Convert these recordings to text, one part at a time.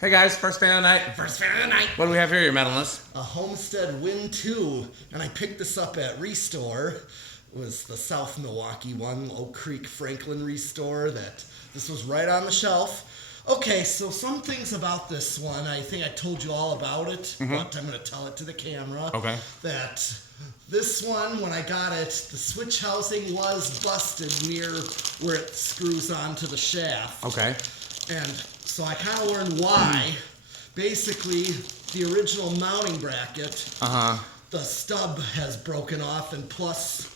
Hey guys, first fan of the night. First fan of the night. What do we have here, your metalness? A Homestead Win 2, and I picked this up at Restore. It was the South Milwaukee one, Oak Creek Franklin Restore. This was right on the shelf. Okay, so some things about this one, I think I told you all about it, but I'm going to tell it to the camera. Okay. That this one, when I got it, the switch housing was busted near where it screws onto the shaft. Okay. And so I kind of learned why. Basically, the original mounting bracket, the stub has broken off, and plus,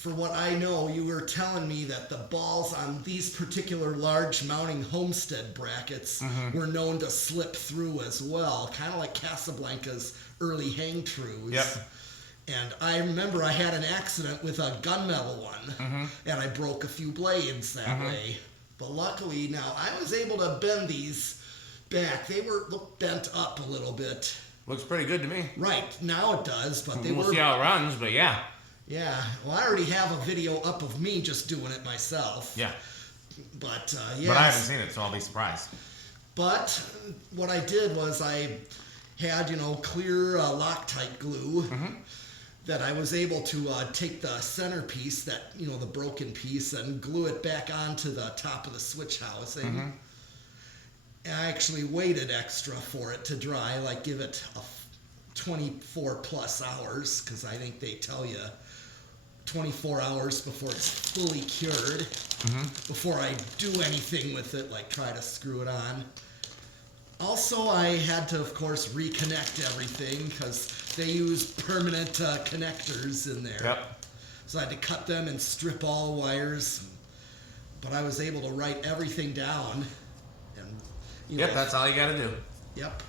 for what I know, you were telling me that the balls on these particular large mounting Homestead brackets were known to slip through as well, kind of like Casablanca's early hang-trues. Yep. And I remember I had an accident with a gunmetal one, and I broke a few blades that way. But luckily, now I was able to bend these back. They looked bent up a little bit. Looks pretty good to me. Right, now it does, but We'll see how it runs, but yeah. Yeah, well, I already have a video up of me just doing it myself. Yeah. But, yeah. But I haven't seen it, so I'll be surprised. But what I did was I had, clear Loctite glue that I was able to take the centerpiece, the broken piece, and glue it back onto the top of the switch housing. And I actually waited extra for it to dry, like give it 24 plus hours, because I think they tell you 24 hours before it's fully cured, before I do anything with it, like try to screw it on. Also, I had to, of course, reconnect everything because they use permanent connectors in there. Yep. So I had to cut them and strip all wires. But I was able to write everything down. And Yep, that's all you got to do. Yep.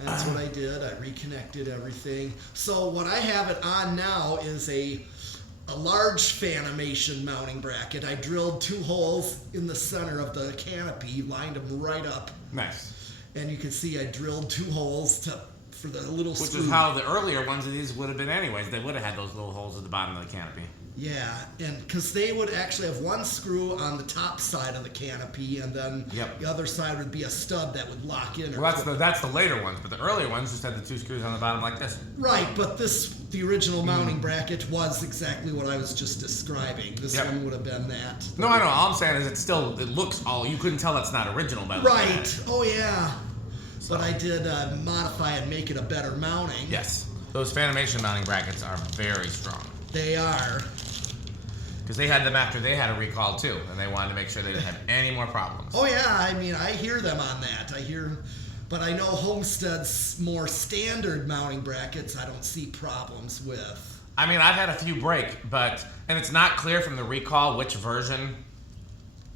That's what I did. I reconnected everything. So what I have it on now is a large Fanimation mounting bracket. I drilled 2 holes in the center of the canopy, lined them right up. Nice. And you can see I drilled 2 holes for the little screw. Which is how the earlier ones of these would have been anyways. They would have had those little holes at the bottom of the canopy. Yeah, and because they would actually have one screw on the top side of the canopy, and then the other side would be a stub that would lock in. Well, that's the later ones, but the earlier ones just had the 2 screws on the bottom like this. Right, but the original mounting bracket was exactly what I was just describing. This one would have been that. No, I know. All I'm saying is it looks you couldn't tell that's not original by looking at it. Oh, yeah. So. But I did modify and make it a better mounting. Yes. Those Fanimation mounting brackets are very strong. They are. Because they had them after they had a recall too, and they wanted to make sure they didn't have any more problems. Oh yeah, I mean, I hear them on that. But I know Homestead's more standard mounting brackets I don't see problems with. I mean, I've had a few break, and it's not clear from the recall which version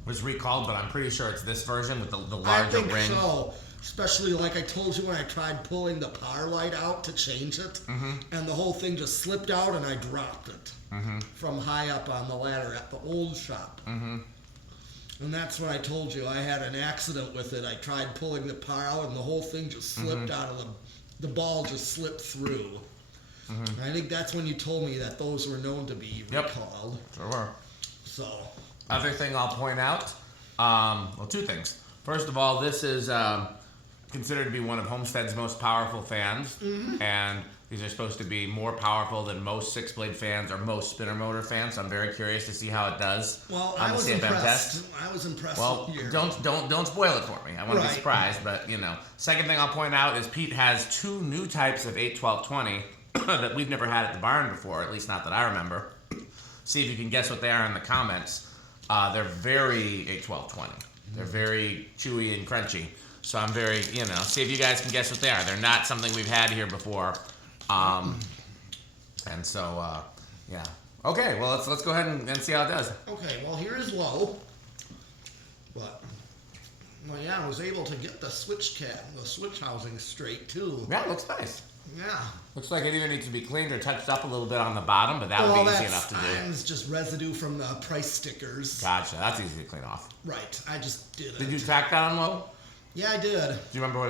was recalled, but I'm pretty sure it's this version with the larger ring. I think so. Especially like I told you when I tried pulling the power light out to change it, and the whole thing just slipped out and I dropped it from high up on the ladder at the old shop. And that's what I told you. I had an accident with it. I tried pulling the power out and the whole thing just slipped out of the ball just slipped through. And I think that's when you told me that those were known to be recalled. Sure were. So. Other thing I'll point out, 2 things. First of all, this is considered to be one of Homestead's most powerful fans, and these are supposed to be more powerful than most 6-blade fans or most spinner motor fans. So I'm very curious to see how it does on the CFM test. I was impressed. Well, don't spoil it for me. I want to be surprised, but Second thing I'll point out is Pete has 2 new types of 81220 that we've never had at the barn before, at least not that I remember. See if you can guess what they are in the comments. They're very 81220. They're very chewy and crunchy. So I'm very, see if you guys can guess what they are. They're not something we've had here before. And so, yeah. Okay, well, let's go ahead and see how it does. Okay, well, here is low. But, I was able to get the switch housing straight, too. Yeah, it looks nice. Yeah. Looks like it either needs to be cleaned or touched up a little bit on the bottom, but that would be easy enough to do. It's just residue from the price stickers. Gotcha. That's easy to clean off. Right. I just did it. Did you track that on low? Yeah, I did. Do you remember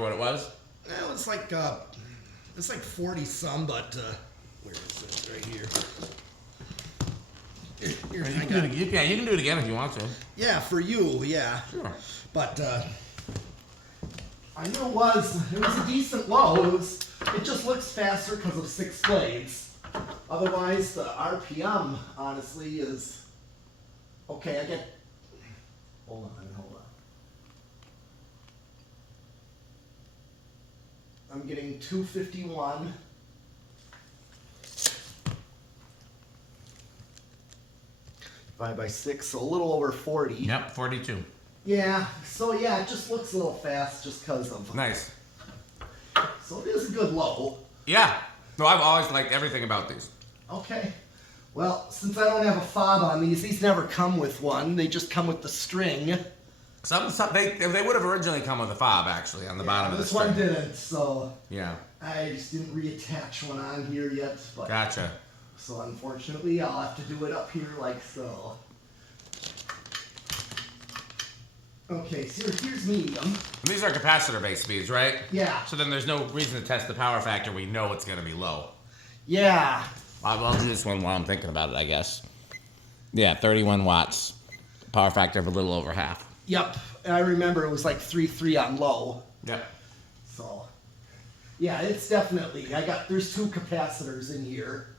what it was? Well, it's like 40 some, but where is it? Right here. You can do it again if you want to. Yeah, for you, yeah. Sure. But I knew it was a decent low. It just looks faster because of 6 blades. Otherwise, the RPM, honestly, is... Okay, hold on. I'm getting 251. Divided by 6, so a little over 40. Yep, 42. Yeah, so yeah, it just looks a little fast just because of... Nice. So it is a good low. Yeah. No, I've always liked everything about these. Okay. Well, since I don't have a fob on these never come with one. They just come with the string. Some they would have originally come with a fob, actually, on the bottom of the string. This one didn't, so... Yeah. I just didn't reattach one on here yet. But, Gotcha. so unfortunately, I'll have to do it up here like so. Okay, so here's medium. And these are capacitor-based speeds, right? Yeah. So then there's no reason to test the power factor. We know it's going to be low. Yeah. I'll do this one while I'm thinking about it, I guess. Yeah, 31 watts. Power factor of a little over half. Yep. And I remember it was like 3.3 on low. Yep. So, yeah, it's definitely, there's 2 capacitors in here.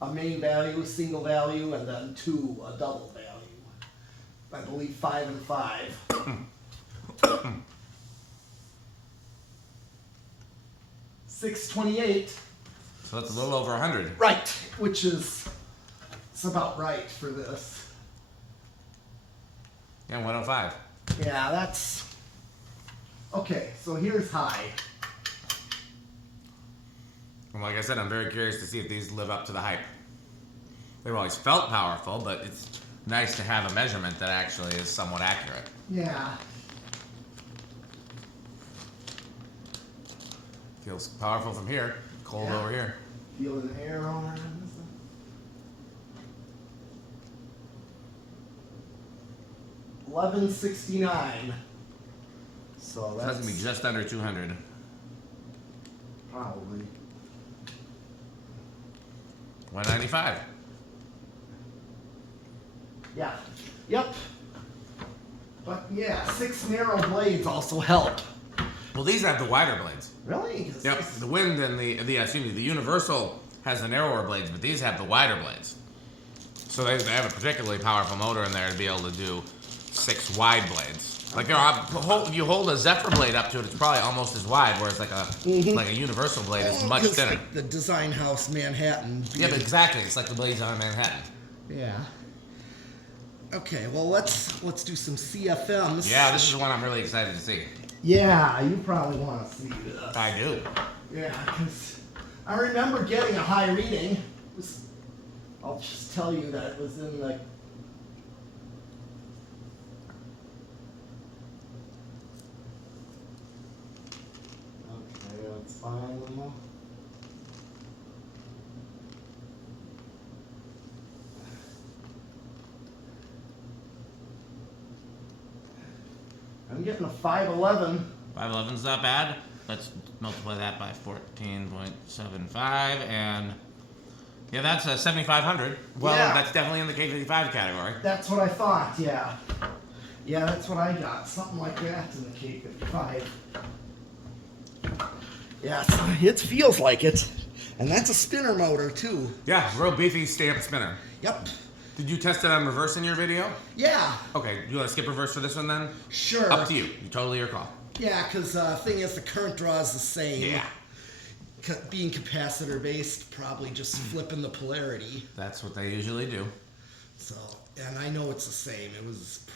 A main value, a single value, and then 2, a double value. I believe 5 and 5. 628. So that's a little over 100. Right, which is, it's about right for this. Yeah, 105. Yeah, that's, okay, so here's high. And like I said, I'm very curious to see if these live up to the hype. They've always felt powerful, but it's nice to have a measurement that actually is somewhat accurate. Yeah. Feels powerful from here, cold over here. Feeling the air on this. 1169. So that's That's gonna be just under 200. probably. 195. Yeah. Yep. But yeah, 6 narrow blades also help. Well, these have the wider blades. Really? Yep. The Wind and the Universal has the narrower blades, but these have the wider blades. So they have a particularly powerful motor in there to be able to do 6 wide blades. Like if you hold a Zephyr blade up to it, it's probably almost as wide, whereas like a Universal blade is much thinner. Like the Design House Manhattan. Yeah, but exactly. It's like the blades on a Manhattan. Yeah. Okay, well let's do some CFMs. Yeah, this is the one I'm really excited to see. Yeah, you probably want to see this. I do. Yeah, because I remember getting a high reading. I'll just tell you that it was in like... Okay, let's find them. I'm getting a 511. 511's not bad. Let's multiply that by 14.75 and yeah, that's a 7,500. Well, Yeah. That's definitely in the K55 category. That's what I thought, yeah. Yeah, that's what I got. Something like that in the K55. Yeah, it feels like it. And that's a spinner motor, too. Yeah, real beefy stamp spinner. Yep. Did you test it on reverse in your video? Yeah. Okay, you want to skip reverse for this one then? Sure. Up to you. Totally your call. Yeah, because thing is, the current draw is the same. Yeah. Being capacitor based, probably just flipping the polarity. That's what they usually do. So, and I know it's the same. It was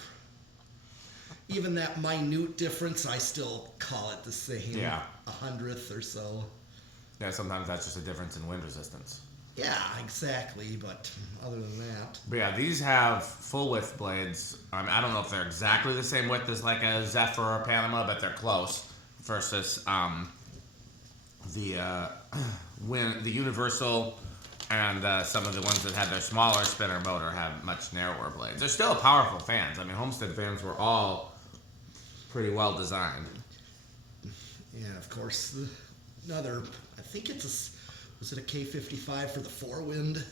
even that minute difference. I still call it the same. Yeah. 100th or so. Yeah, sometimes that's just a difference in wind resistance. Yeah, exactly. But other than that, But yeah, these have full width blades. I don't know if they're exactly the same width as like a Zephyr or a Panama, but they're close. Versus the Universal and some of the ones that had their smaller spinner motor have much narrower blades. They're still powerful fans. I mean, Homestead fans were all pretty well designed. yeah, of course, another. I think was it a K55 for the 4-wind?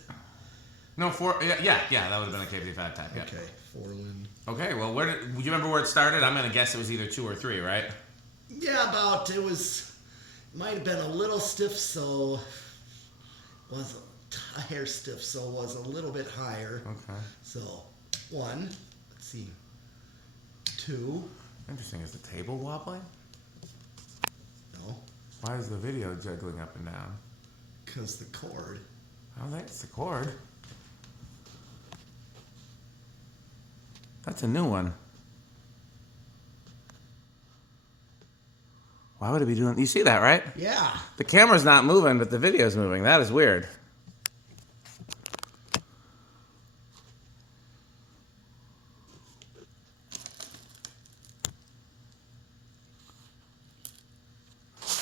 No, yeah, that would have been a K55 type. Yeah. Okay, 4-wind. Okay, well, do you remember where it started? I'm gonna guess it was either 2 or 3, right? Yeah, about it might have been a little stiff, so was a hair stiff, so was a little bit higher. Okay. So 1, let's see, 2. Interesting. Is the table wobbling? No, Why is the video juggling up and down? because the cord. Oh, that's the cord. That's a new one. Why would it be doing? You see that, right? Yeah. The camera's not moving, but the video's moving. That is weird.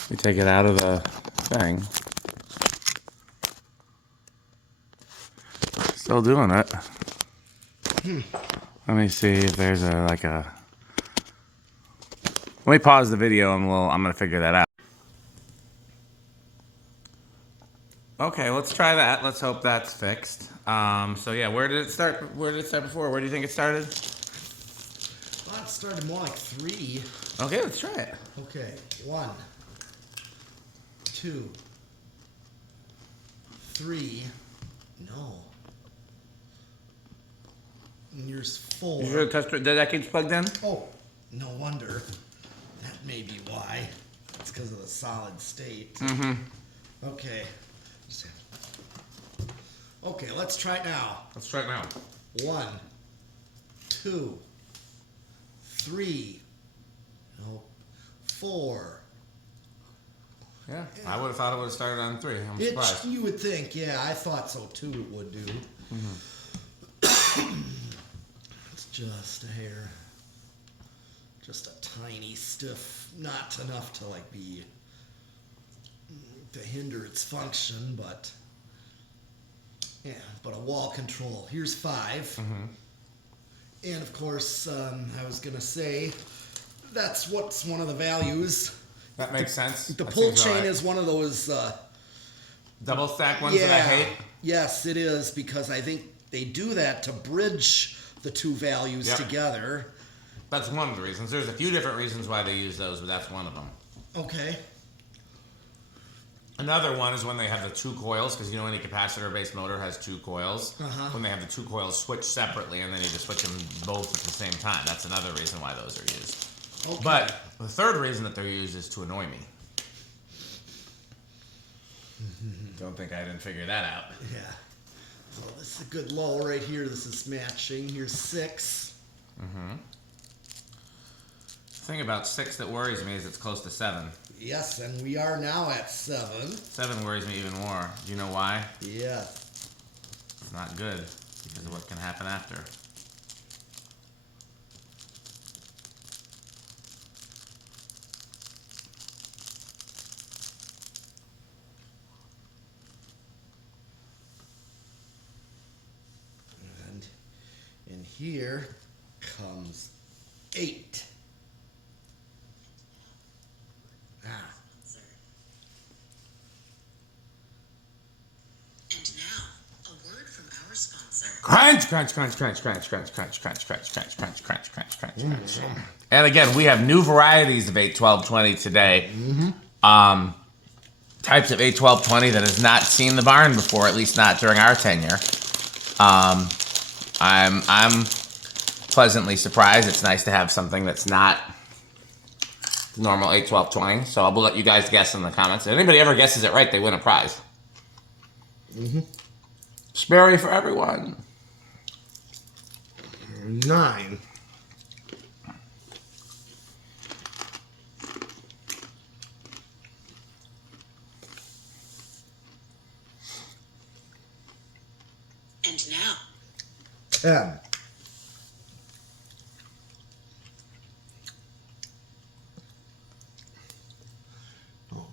We take it out of the thing. Still doing it. Let me see if there's a. Let me pause the video and I'm gonna figure that out. Okay, let's try that. Let's hope that's fixed. So yeah, where did it start? Where did it start before? Where do you think it started? Well, it started more like 3. Okay, let's try it. Okay, 1, 2, 3. No. And here's 4. You sure the that keeps plugged in? Oh, no wonder. That may be why. It's because of the solid state. Mm-hmm. Okay. Okay, let's try it now. Let's try it now. 1, 2, 3. No. 4. Yeah, I would have thought it would have started on 3. I'm It, surprised. you would think, yeah, I thought so too. It would do. It's just a hair, just a tiny stiff, not enough to like be to hinder its function, but yeah, but a wall control. Here's 5, and of course, I was gonna say that's what's one of the values. That makes sense. The That pull seems chain alright. is one of those. Double stack ones that I hate. Yes, it is, because I think they do that to bridge the two values Yep. together. That's one of the reasons. There's a few different reasons why they use those, but that's one of them. Okay. Another one is when they have the 2 coils, because you know any capacitor-based motor has 2 coils. Uh-huh. When they have the 2 coils switched separately, and then you just switch them both at the same time. That's another reason why those are used. Okay. But the third reason that they're used is to annoy me. Don't think I didn't figure that out. Yeah. So this is a good low right here. This is matching. Here's 6. The thing about 6 that worries me is it's close to 7. Yes, and we are now at 7. 7 worries me even more. Do you know why? Yes. It's not good because of what can happen after. And in here comes 8. Ah. And now, a word from our sponsor. Crunch, crunch, crunch, crunch, crunch, crunch, crunch, crunch, crunch, crunch, crunch, crunch, crunch, crunch, crunch. And again, we have new varieties of 8, 12, 20 today. Types of 8, 12, 20 that has not seen the barn before, at least not during our tenure. I'm pleasantly surprised. It's nice to have something that's not normal 8, 12, 20. So I will let you guys guess in the comments. If anybody ever guesses it right, they win a prize. Sperry for everyone. 9. And now, 10.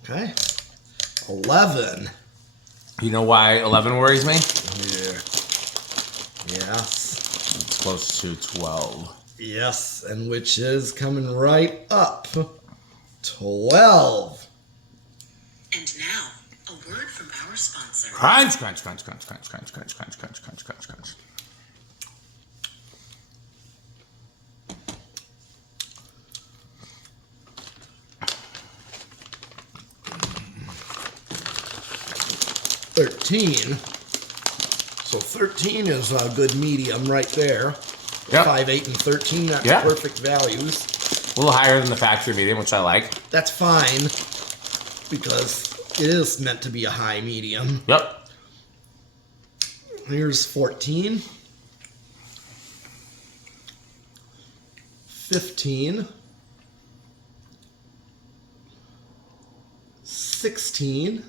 Okay. 11. You know why 11 worries me? Yeah. Yes. It's close to 12. Yes, and which is coming right up. 12. and now, a word from our sponsor. Crunch, crunch, crunch, crunch, crunch, crunch, crunch, crunch, crunch, crunch, crunch, crunch. 13. So 13 is a good medium right there. Yep. 5, 8, and 13, that's Yeah. perfect values. A little higher than the factory medium, which I like. That's fine because it is meant to be a high medium. Yep. Here's 14. 15. 16.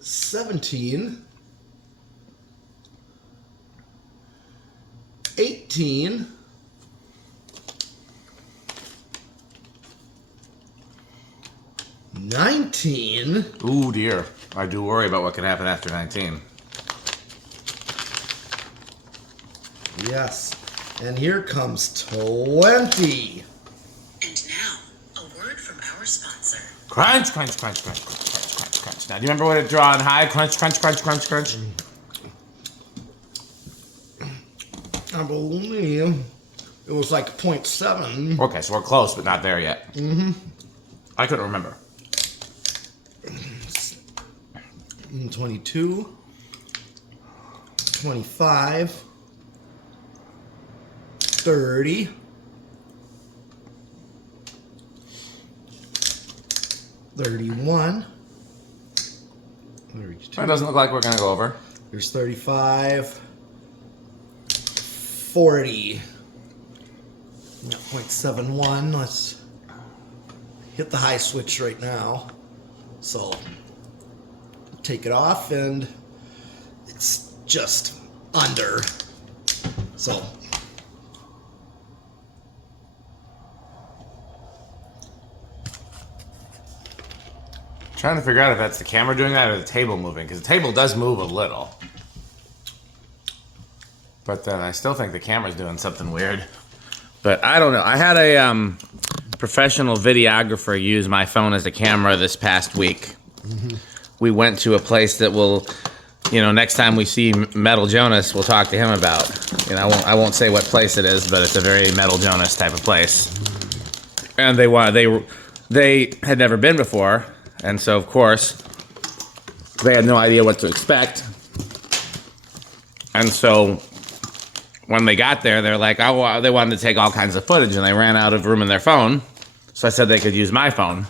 17. 18. 19. Ooh, dear. I do worry about what could happen after 19. Yes. And here comes 20. And now, a word from our sponsor. Crunch, crunch, crunch, crunch, crunch, crunch, crunch, crunch. Now, do you remember what it drew on high? Crunch, crunch, crunch, crunch, crunch. I believe it was like 0.7. Okay, so we're close, but not there yet. Mm-hmm. I couldn't remember. 22. 25. 30. 31. 32. It doesn't look like we're going to go over. There's 35. 40. 0.71. Let's hit the high switch right now. So take it off and it's just under. So Trying to figure out if that's the camera doing that or the table moving, because the table does move a little. But then I still think the camera's doing something weird. But I don't know. I had a professional videographer use my phone as a camera this past week. Mm-hmm. We went to a place that will, next time we see Metal Jonas, we'll talk to him about. I won't say what place it is, but it's a very Metal Jonas type of place. And they had never been before, and so of course they had no idea what to expect. And so when they got there, they're like, oh, they wanted to take all kinds of footage, and they ran out of room in their phone. So I said they could use my phone. And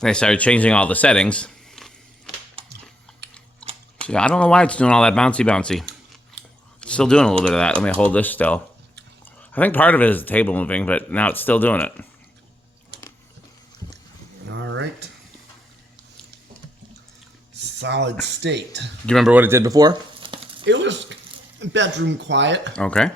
they started changing all the settings. So I don't know why it's doing all that bouncy. It's still doing a little bit of that. Let me hold this still. I think part of it is the table moving, but now it's still doing it. all right. Solid state. Do you remember what it did before? It was bedroom quiet. Okay.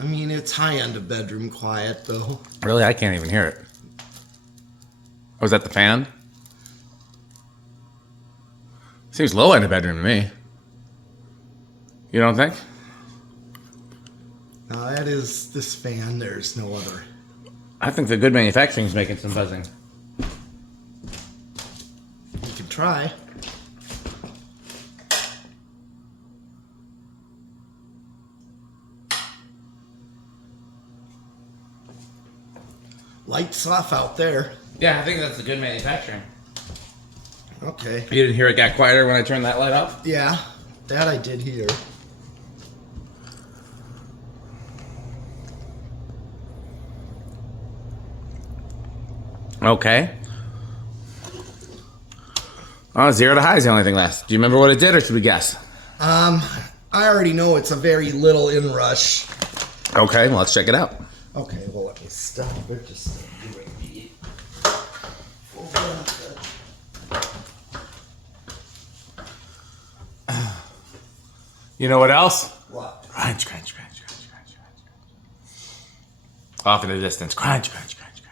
I mean, it's high end of bedroom quiet, though. Really? I can't even hear it. Was that the fan? Seems low end of bedroom to me. You don't think? Now, that is this fan. There's no other. I think the good manufacturing is making some buzzing. You can try. Lights off out there. Yeah, I think that's the good manufacturing. Okay. You didn't hear it got quieter when I turned that light off? Yeah, that I did hear. Okay. Oh, 0 to high is the only thing left. Do you remember what it did, or should we guess? I already know it's a very little inrush. Okay, well, let's check it out. Okay, well, let me stop it. Just doing the. You know what else? What? Crunch, crunch, crunch, crunch, crunch, crunch. Off in the distance. Crunch, crunch, crunch, crunch.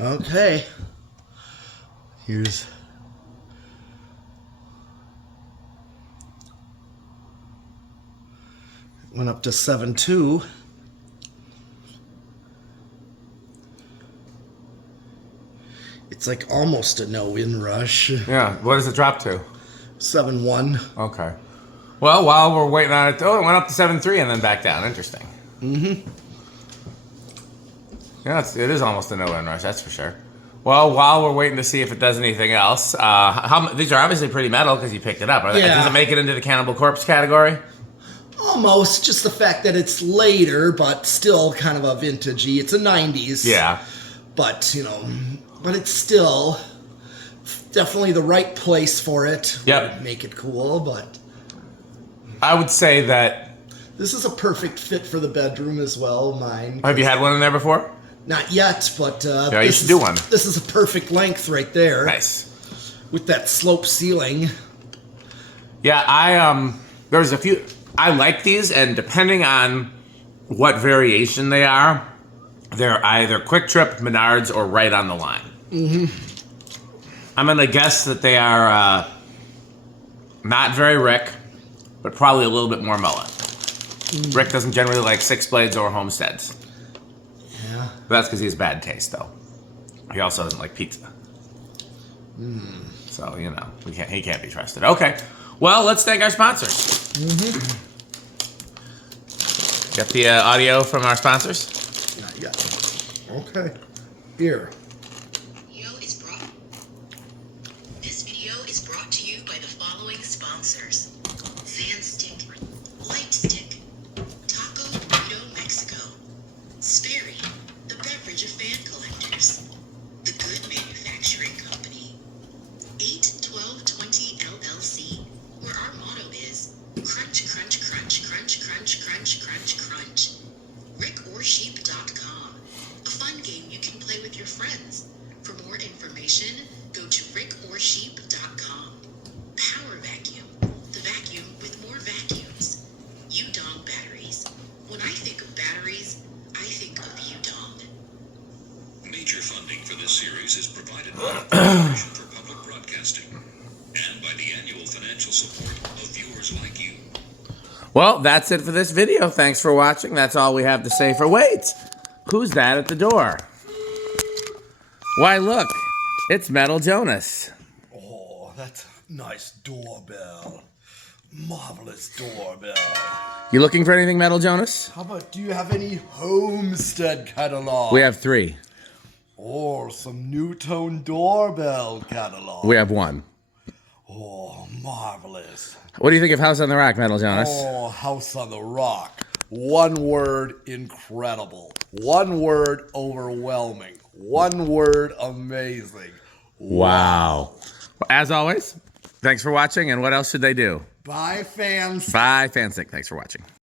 Okay. Here's. Went up to 7.2. It's like almost a no inrush. Yeah. What does it drop to? 7.1. Okay. Well, while we're waiting on it, it went up to 7.3 and then back down. Interesting. Mm-hmm. Yeah, it is almost a no-win rush, that's for sure. Well, while we're waiting to see if it does anything else, these are obviously pretty metal because you picked it up. Does it make it into the Cannibal Corpse category? Almost. Just the fact that it's later, but still kind of a vintagey. It's a 90s. Yeah. But, but it's still definitely the right place for it. Yep. Make it cool, but... I would say that... This is a perfect fit for the bedroom as well, mine. Have you had one in there before? Not yet, but... yeah, you should do one. This is a perfect length right there. Nice. With that slope ceiling. Yeah, there's a few... I like these, and depending on what variation they are, they're either Quick Trip, Menards, or right on the line. Mm-hmm. I'm going to guess that they are not very Rick, but probably a little bit more mullet. Rick doesn't generally like 6 blades or Homesteads. Yeah. That's because he has bad taste, though. He also doesn't like pizza. So, he can't be trusted. Okay. Well, let's thank our sponsors. Got the audio from our sponsors? Not yet. Okay. Here. This video is brought to you by the following sponsors: Fan Stick, Light Stick, Taco Burrito Mexico, Sperry, the beverage of fan collectors, The Good Manufacturing Company, 81220 LLC, where our motto is crunch, crunch, crunch, crunch, crunch, crunch, crunch, crunch. RickOrSheep.com, a fun game you can play with your friends. For more information, go to RickOrSheep.com. Power Vacuum, the vacuum with more vacuums. Udong batteries. When I think of batteries, I think of Udong. Major funding for this series is provided by the Corporation for Public Broadcasting and by the annual financial support of viewers like you. Well, that's it for this video. Thanks for watching. That's all we have to say for wait. Who's that at the door? Why, look. It's Metal Jonas. Oh, that's a nice doorbell. Marvelous doorbell. You looking for anything, Metal Jonas? How about, do you have any Homestead catalog? We have 3. Or some Newtone doorbell catalog? We have 1. Oh, marvelous. What do you think of House on the Rock, Metal Jonas? Oh, House on the Rock. One word, incredible. One word, overwhelming. One word, amazing. Wow. As always, thanks for watching, and what else should they do? Bye, fans. Bye, Fansick. Thanks for watching.